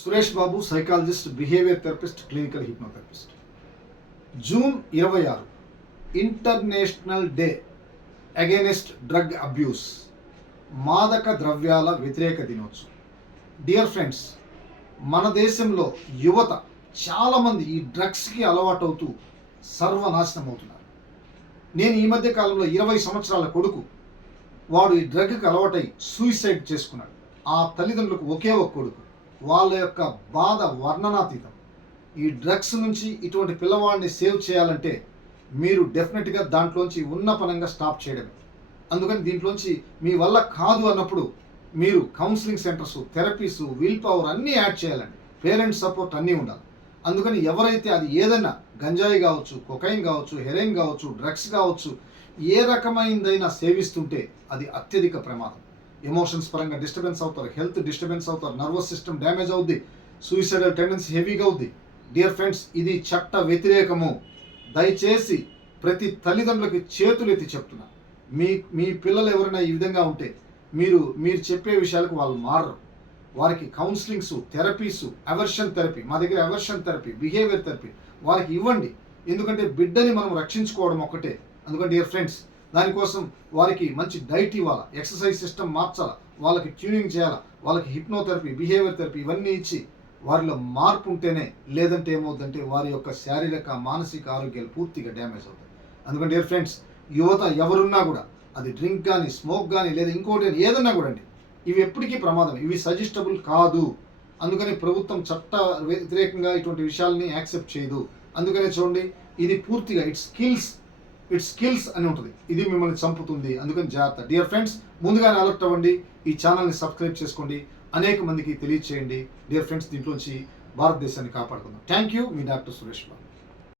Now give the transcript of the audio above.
Suresh Babu, psychologist, behaviour therapist, clinical hypnotherapist. June 26 international day against drug abuse, మాదక ద్రవ్యాల వ్యతిరేక దినోత్సవం. డియర్ ఫ్రెండ్స్, మన దేశంలో యువత చాలామంది ఈ డ్రగ్స్కి అలవాటవుతూ సర్వనాశనం అవుతున్నారు. నేను ఈ మధ్య కాలంలో 20 సంవత్సరాల కొడుకు, వాడు ఈ డ్రగ్కి అలవాటై సూసైడ్ చేసుకున్నాడు. ఆ తల్లిదండ్రులకు ఒకే ఒక కొడుకు. వాళ్ళ యొక్క బాధ వర్ణనాతీతం. ఈ డ్రగ్స్ నుంచి ఇటువంటి పిల్లవాడిని సేవ్ చేయాలంటే మీరు డెఫినెట్గా దాంట్లోంచి ఉన్నపనంగా స్టాప్ చేయడమే. అందుకని దీంట్లోంచి మీ వల్ల కాదు అన్నప్పుడు మీరు counselling centres, therapies, will power అన్నీ యాడ్ చేయాలండి. పేరెంట్స్ సపోర్ట్ అన్నీ ఉండాలి. అందుకని ఎవరైతే అది ఏదైనా గంజాయి కావచ్చు, కొకైన్ కావచ్చు, హెరోయిన్ కావచ్చు, డ్రగ్స్ కావచ్చు, ఏ రకమైనదైనా సేవిస్తుంటే అది అత్యధిక ప్రమాదం. ఎమోషన్స్ పరంగా డిస్టర్బెన్స్ అవుతారు, హెల్త్ డిస్టర్బెన్స్ అవుతారు, నర్వస్ సిస్టమ్ డ్యామేజ్ అవుద్ది, సూసైడల్ టెండెన్సీ హెవీగా అవుద్ది. డియర్ ఫ్రెండ్స్, ఇది చట్ట వ్యతిరేకము. దయచేసి ప్రతి తల్లిదండ్రులకి చేతులు ఎత్తి చెప్తున్నా, మీ పిల్లలు ఎవరైనా ఈ విధంగా ఉంటే మీరు చెప్పే విషయాలకు వాళ్ళు మారరు. వారికి కౌన్సిలింగ్స్, థెరపీస్, అవర్షన్ థెరపీ, మా దగ్గర అవర్షన్ థెరపీ, బిహేవియర్ థెరపీ వారికి ఇవ్వండి. ఎందుకంటే బిడ్డని మనం రక్షించుకోవడం ఒక్కటే. అందుకని డియర్ ఫ్రెండ్స్, దానికోసం వారికి మంచి డైట్ ఇవ్వాలా, ఎక్సర్సైజ్ సిస్టమ్ మార్చాలా, వాళ్ళకి ట్యూనింగ్ చేయాలా, వాళ్ళకి హిప్నోథెరపీ, బిహేవియర్ థెరపీ ఇవన్నీ ఇచ్చి వారిలో మార్పు ఉంటేనే, లేదంటే ఏమవుతుందంటే వారి యొక్క శారీరక, మానసిక ఆరోగ్యాలు పూర్తిగా డ్యామేజ్ అవుతాయి. అందుకని డియర్ ఫ్రెండ్స్, యువత ఎవరున్నా కూడా అది డ్రింక్ కానీ, స్మోక్ కానీ, లేదా ఇంకోటి కానీ ఏదన్నా కూడా అండి, ఇవి ఎప్పటికీ ప్రమాదం. ఇవి సజెస్టబుల్ కాదు. అందుకని ప్రభుత్వం చట్ట వ్యతిరేకంగా ఇటువంటి విషయాల్ని యాక్సెప్ట్ చేయదు. అందుకనే చూడండి, ఇది పూర్తిగా ఇట్స్ స్కిల్స్ అని ఉంటుంది. ఇది మిమ్మల్ని చంపుతుంది. అందుకని జాగ్రత్త. డియర్ ఫ్రెండ్స్, ముందుగానే అలర్ట్ అవ్వండి. ఈ ఛానల్ని సబ్స్క్రైబ్ చేసుకోండి, అనేక మందికి తెలియచేయండి. డియర్ ఫ్రెండ్స్, దీంట్లోంచి భారతదేశాన్ని కాపాడుకుందాం. Thank you. Me doctor Suresh Babu.